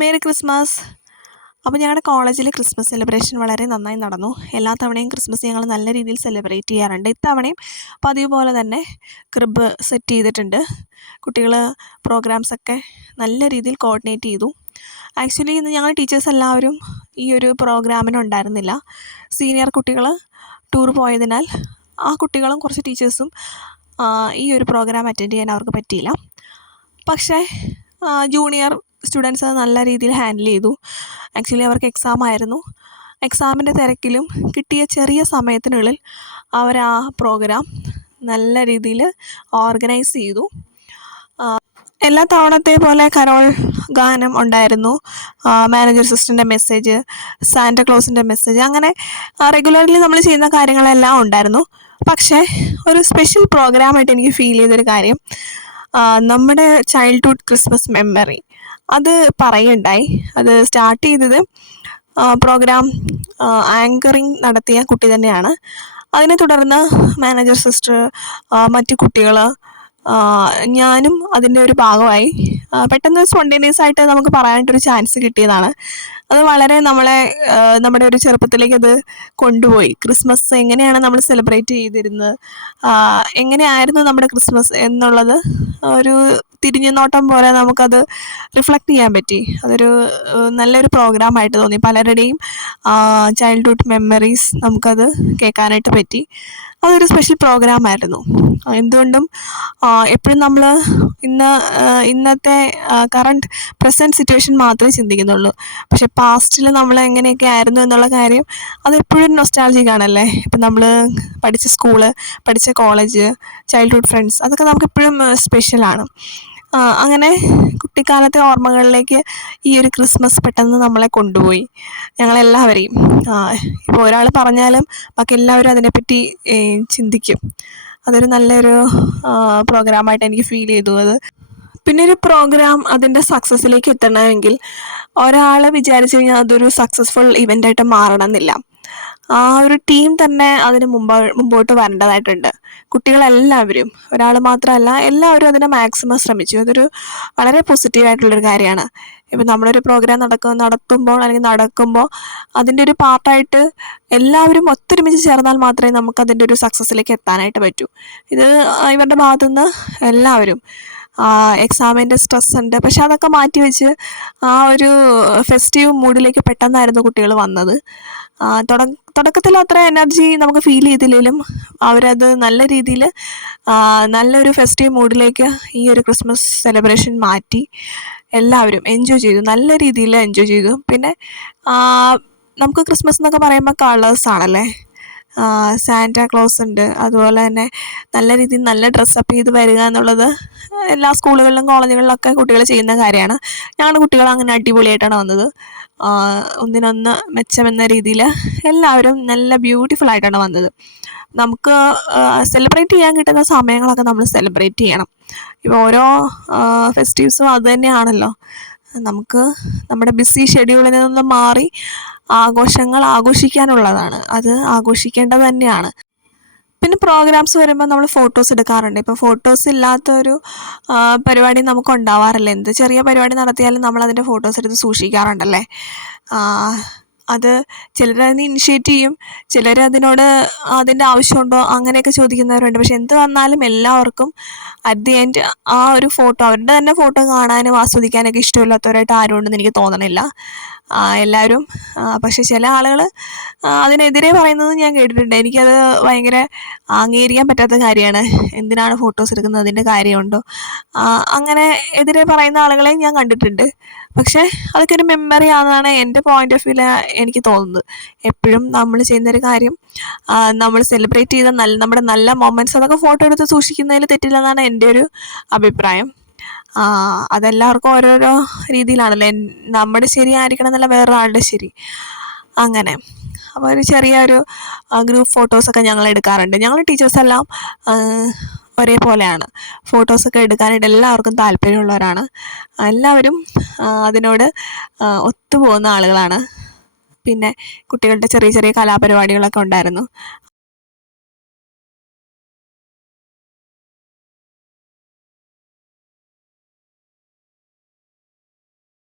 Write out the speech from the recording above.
Merry Christmas. അപ്പോൾ ഞങ്ങളുടെ കോളേജിൽ ക്രിസ്മസ് സെലിബ്രേഷൻ വളരെ നന്നായി നടന്നു. എല്ലാ തവണയും ക്രിസ്മസ് ഞങ്ങൾ നല്ല രീതിയിൽ സെലിബ്രേറ്റ് ചെയ്യാറുണ്ട്. ഇത്തവണയും പതിവ് പോലെ തന്നെ ക്രിബ് സെറ്റ് ചെയ്തിട്ടുണ്ട്. കുട്ടികൾ പ്രോഗ്രാംസൊക്കെ നല്ല രീതിയിൽ കോർഡിനേറ്റ് ചെയ്തു. ആക്ച്വലി ഇന്ന് ഞങ്ങൾ ടീച്ചേഴ്സ് എല്ലാവരും ഈ ഒരു പ്രോഗ്രാമിനുണ്ടായിരുന്നില്ല. സീനിയർ കുട്ടികൾ ടൂർ പോയതിനാൽ ആ കുട്ടികളും കുറച്ച് ടീച്ചേഴ്സും ഈ ഒരു പ്രോഗ്രാം അറ്റൻഡ് ചെയ്യാൻ അവർക്ക് പറ്റിയില്ല. പക്ഷേ ജൂനിയർ സ്റ്റുഡൻസ് അത് നല്ല രീതിയിൽ ഹാൻഡിൽ ചെയ്തു. ആക്ച്വലി അവർക്ക് എക്സാം ആയിരുന്നു. എക്സാമിൻ്റെ തിരക്കിലും കിട്ടിയ ചെറിയ സമയത്തിനുള്ളിൽ അവർ ആ പ്രോഗ്രാം നല്ല രീതിയിൽ ഓർഗനൈസ് ചെയ്തു. എല്ലാ തവണത്തെ പോലെ കരോൾ ഗാനം ഉണ്ടായിരുന്നു, മാനേജർ സിസ്റ്ററിൻ്റെ മെസ്സേജ്, സാന്റാക്ലോസിൻ്റെ മെസ്സേജ്, അങ്ങനെ റെഗുലർലി നമ്മൾ ചെയ്യുന്ന കാര്യങ്ങളെല്ലാം ഉണ്ടായിരുന്നു. പക്ഷേ ഒരു സ്പെഷ്യൽ പ്രോഗ്രാമായിട്ട് എനിക്ക് ഫീൽ ചെയ്തൊരു കാര്യം നമ്മുടെ ചൈൽഡ്ഹുഡ് ക്രിസ്മസ് മെമ്മറി അത് പറയുണ്ടായി. അത് സ്റ്റാർട്ട് ചെയ്തത് പ്രോഗ്രാം ആങ്കറിങ് നടത്തിയ കുട്ടി തന്നെയാണ്. അതിനെ തുടർന്ന് മാനേജർ സിസ്റ്റർ, മറ്റു കുട്ടികൾ, ഞാനും അതിൻ്റെ ഒരു ഭാഗമായി. പെട്ടെന്ന് സ്പോണ്ടേനിയസ് ആയിട്ട് നമുക്ക് പറയാനായിട്ടൊരു ചാൻസ് കിട്ടിയതാണ്. അത് വളരെ നമ്മുടെ ഒരു ചെറുപ്പത്തിലേക്ക് അത് കൊണ്ടുപോയി. ക്രിസ്മസ് എങ്ങനെയാണ് നമ്മൾ സെലിബ്രേറ്റ് ചെയ്തിരുന്നത്, എങ്ങനെയായിരുന്നു നമ്മുടെ ക്രിസ്മസ് എന്നുള്ളത് ഒരു തിരിഞ്ഞു നോട്ടം പോലെ നമുക്കത് റിഫ്ലക്റ്റ് ചെയ്യാൻ പറ്റി. അതൊരു നല്ലൊരു പ്രോഗ്രാമായിട്ട് തോന്നി. പലരുടെയും ചൈൽഡ്ഹുഡ് മെമ്മറീസ് നമുക്കത് കേൾക്കാനായിട്ട് പറ്റി. അതൊരു സ്പെഷ്യൽ പ്രോഗ്രാമായിരുന്നു. എന്തുകൊണ്ടും എപ്പോഴും നമ്മൾ ഇന്നത്തെ കറണ്ട് പ്രസൻറ്റ് സിറ്റുവേഷൻ മാത്രമേ ചിന്തിക്കുന്നുള്ളൂ. പക്ഷേ പാസ്റ്റിൽ നമ്മൾ എങ്ങനെയൊക്കെ ആയിരുന്നു എന്നുള്ള കാര്യം അതെപ്പോഴും നൊസ്റ്റാൾജിക് ആണല്ലേ. ഇപ്പം നമ്മൾ പഠിച്ച സ്കൂള്, പഠിച്ച കോളേജ്, ചൈൽഡ്ഹുഡ് ഫ്രണ്ട്സ്, അതൊക്കെ നമുക്കെപ്പോഴും സ്പെഷ്യലാണ്. അങ്ങനെ കുട്ടിക്കാലത്തെ ഓർമ്മകളിലേക്ക് ഈ ഒരു ക്രിസ്മസ് പെട്ടെന്ന് നമ്മളെ കൊണ്ടുപോയി, ഞങ്ങളെല്ലാവരെയും. ഇപ്പോൾ ഒരാൾ പറഞ്ഞാലും ബാക്കി എല്ലാവരും അതിനെപ്പറ്റി ചിന്തിക്കും. അതൊരു നല്ലൊരു പ്രോഗ്രാമായിട്ട് എനിക്ക് ഫീൽ ചെയ്തു അത്. പിന്നെ ഒരു പ്രോഗ്രാം അതിൻ്റെ സക്സസ്സിലേക്ക് എത്തണമെങ്കിൽ ഒരാൾ വിചാരിച്ചു കഴിഞ്ഞാൽ അതൊരു സക്സസ്ഫുൾ ഇവൻ്റായിട്ട് മാറണമെന്നില്ല. ആ ഒരു ടീം തന്നെ അതിന് മുമ്പോട്ട് വരേണ്ടതായിട്ടുണ്ട്. കുട്ടികളെല്ലാവരും, ഒരാൾ മാത്രമല്ല, എല്ലാവരും അതിനെ മാക്സിമം ശ്രമിച്ചു. അതൊരു വളരെ പോസിറ്റീവായിട്ടുള്ളൊരു കാര്യമാണ്. ഇപ്പം നമ്മളൊരു പ്രോഗ്രാം നടക്കുമ്പോൾ അതിൻ്റെ ഒരു പാർട്ടായിട്ട് എല്ലാവരും ഒത്തൊരുമിച്ച് ചേർന്നാൽ മാത്രമേ നമുക്കതിൻ്റെ ഒരു സക്സസ്സിലേക്ക് എത്താനായിട്ട് പറ്റൂ. ഇത് ഇവരുടെ ഭാഗത്തുനിന്ന് എല്ലാവരും, എക്സാമിൻ്റെ സ്ട്രെസ് ഉണ്ട്, പക്ഷെ അതൊക്കെ മാറ്റി വെച്ച് ആ ഒരു ഫെസ്റ്റീവ് മൂഡിലേക്ക് പെട്ടെന്നായിരുന്നു കുട്ടികൾ വന്നത്. തുടക്കത്തിൽ അത്ര എനർജി നമുക്ക് ഫീൽ ചെയ്തില്ലെങ്കിലും അവരത് നല്ല രീതിയിൽ നല്ലൊരു ഫെസ്റ്റീവ് മൂഡിലേക്ക് ഈ ഒരു ക്രിസ്മസ് സെലിബ്രേഷൻ മാറ്റി. എല്ലാവരും എൻജോയ് ചെയ്തു, നല്ല രീതിയിൽ എൻജോയ് ചെയ്തു. പിന്നെ നമുക്ക് ക്രിസ്മസ് എന്നൊക്കെ പറയുമ്പോൾ കളേഴ്സ് ആണല്ലേ. സാന്റാക്ലോസ് ഉണ്ട്, അതുപോലെ തന്നെ നല്ല രീതിയിൽ നല്ല ഡ്രസ്സപ്പ് ചെയ്ത് വരിക എന്നുള്ളത് എല്ലാ സ്കൂളുകളിലും കോളേജുകളിലൊക്കെ കുട്ടികൾ ചെയ്യുന്ന കാര്യമാണ്. ഞങ്ങളുടെ കുട്ടികൾ അങ്ങനെ അടിപൊളിയായിട്ടാണ് വന്നത്. ഒന്നിനൊന്ന് മെച്ചമെന്ന രീതിയിൽ എല്ലാവരും നല്ല ബ്യൂട്ടിഫുൾ ആയിട്ടാണ് വന്നത്. നമുക്ക് സെലിബ്രേറ്റ് ചെയ്യാൻ കിട്ടുന്ന സമയങ്ങളൊക്കെ നമ്മൾ സെലിബ്രേറ്റ് ചെയ്യണം. ഇപ്പോൾ ഓരോ ഫെസ്റ്റീവ്സും അത് തന്നെയാണല്ലോ. നമുക്ക് നമ്മുടെ ബിസി ഷെഡ്യൂളിൽ നിന്ന് മാറി ആഘോഷങ്ങൾ ആഘോഷിക്കാനുള്ളതാണ്. അത് ആഘോഷിക്കേണ്ടത് തന്നെയാണ്. പിന്നെ പ്രോഗ്രാംസ് വരുമ്പോൾ നമ്മൾ ഫോട്ടോസ് എടുക്കാറുണ്ട്. ഇപ്പോൾ ഫോട്ടോസ് ഇല്ലാത്തൊരു പരിപാടി നമുക്ക് ഉണ്ടാവാറില്ല. എന്ത് ചെറിയ പരിപാടി നടത്തിയാലും നമ്മളതിൻ്റെ ഫോട്ടോസ് എടുത്ത് സൂക്ഷിക്കാറുണ്ടല്ലേ. അത് ചിലരതിന് ഇനിഷ്യേറ്റ് ചെയ്യും, ചിലർ അതിൻ്റെ ആവശ്യമുണ്ടോ അങ്ങനെയൊക്കെ ചോദിക്കുന്നവരുണ്ട്. പക്ഷെ എന്ത് വന്നാലും എല്ലാവർക്കും അറ്റ് ദി എൻഡ് ആ ഒരു ഫോട്ടോ, അവരുടെ തന്നെ ഫോട്ടോ കാണാനും ആസ്വദിക്കാനൊക്കെ ഇഷ്ടമില്ലാത്തവരായിട്ട് ആരും ഉണ്ടെന്ന് എനിക്ക് തോന്നണില്ല. എല്ലാവരും, പക്ഷെ ചില ആളുകൾ അതിനെതിരെ പറയുന്നത് ഞാൻ കേട്ടിട്ടുണ്ട്. എനിക്കത് ഭയങ്കര അംഗീകരിക്കാൻ പറ്റാത്ത കാര്യമാണ്. എന്തിനാണ് ഫോട്ടോസ് എടുക്കുന്നത്, അതിൻ്റെ കാര്യമുണ്ടോ, അങ്ങനെ എതിരെ പറയുന്ന ആളുകളെ ഞാൻ കണ്ടിട്ടുണ്ട്. പക്ഷേ അതൊക്കെ ഒരു മെമ്മറി ആണെന്നാണ് എൻ്റെ പോയിൻ്റ് ഓഫ് വ്യൂവിൽ എനിക്ക് തോന്നുന്നത്. എപ്പോഴും നമ്മൾ ചെയ്യുന്നൊരു കാര്യം, നമ്മൾ സെലിബ്രേറ്റ് ചെയ്ത നമ്മുടെ നല്ല മൊമെൻറ്റ്സ് അതൊക്കെ ഫോട്ടോ എടുത്ത് സൂക്ഷിക്കുന്നതിൽ തെറ്റില്ലെന്നാണ് എൻ്റെ ഒരു അഭിപ്രായം. അതെല്ലാവർക്കും ഓരോരോ രീതിയിലാണല്ലോ. നമ്മുടെ ശരിയായിരിക്കണം എന്നല്ല വേറൊരാളുടെ ശരി, അങ്ങനെ. അപ്പോൾ ഒരു ചെറിയൊരു ഗ്രൂപ്പ് ഫോട്ടോസൊക്കെ ഞങ്ങൾ എടുക്കാറുണ്ട്. ഞങ്ങൾ ടീച്ചേഴ്സെല്ലാം ഒരേപോലെയാണ്. ഫോട്ടോസൊക്കെ എടുക്കാനായിട്ട് എല്ലാവർക്കും താല്പര്യമുള്ളവരാണ്. എല്ലാവരും അതിനോട് ഒത്തുപോകുന്ന ആളുകളാണ്. പിന്നെ കുട്ടികളുടെ ചെറിയ ചെറിയ കലാപരിപാടികളൊക്കെ ഉണ്ടായിരുന്നു.